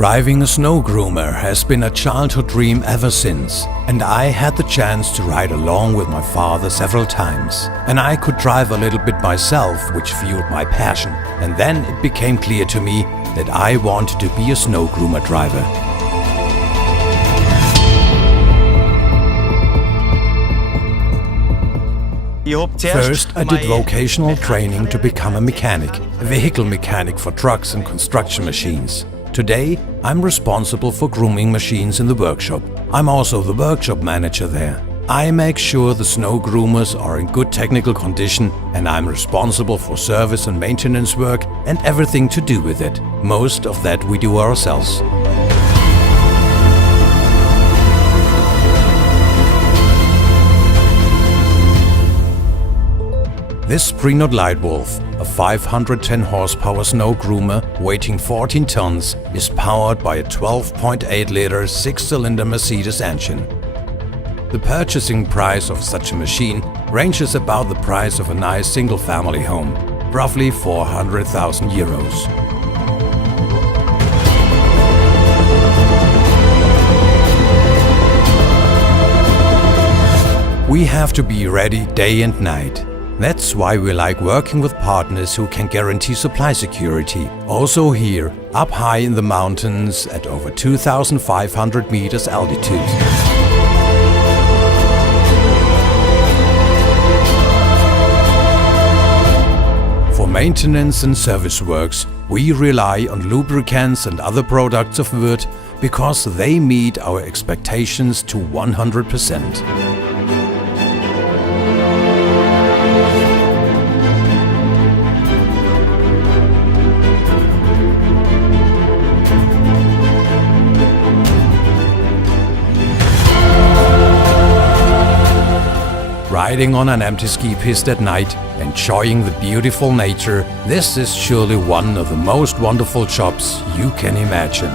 Driving a snow groomer has been a childhood dream ever since, and I had the chance to ride along with my father several times. And I could drive a little bit myself, which fueled my passion. And then it became clear to me that I wanted to be a snow groomer driver. First, I did vocational training to become a mechanic, a vehicle mechanic for trucks and construction machines. Today, I'm responsible for grooming machines in the workshop. I'm also the workshop manager there. I make sure the snow groomers are in good technical condition, and I'm responsible for service and maintenance work and everything to do with it. Most of that we do ourselves. This Prinoth Lightwolf, a 510 horsepower snow groomer weighing 14 tons, is powered by a 12.8-liter 6-cylinder Mercedes engine. The purchasing price of such a machine ranges about the price of a nice single-family home, roughly 400,000 euros. We have to be ready day and night. That's why we like working with partners who can guarantee supply security. Also here, up high in the mountains at over 2,500 meters altitude. For maintenance and service works, we rely on lubricants and other products of Würth because they meet our expectations to 100%. Riding on an empty ski piste at night, enjoying the beautiful nature, this is surely one of the most wonderful jobs you can imagine.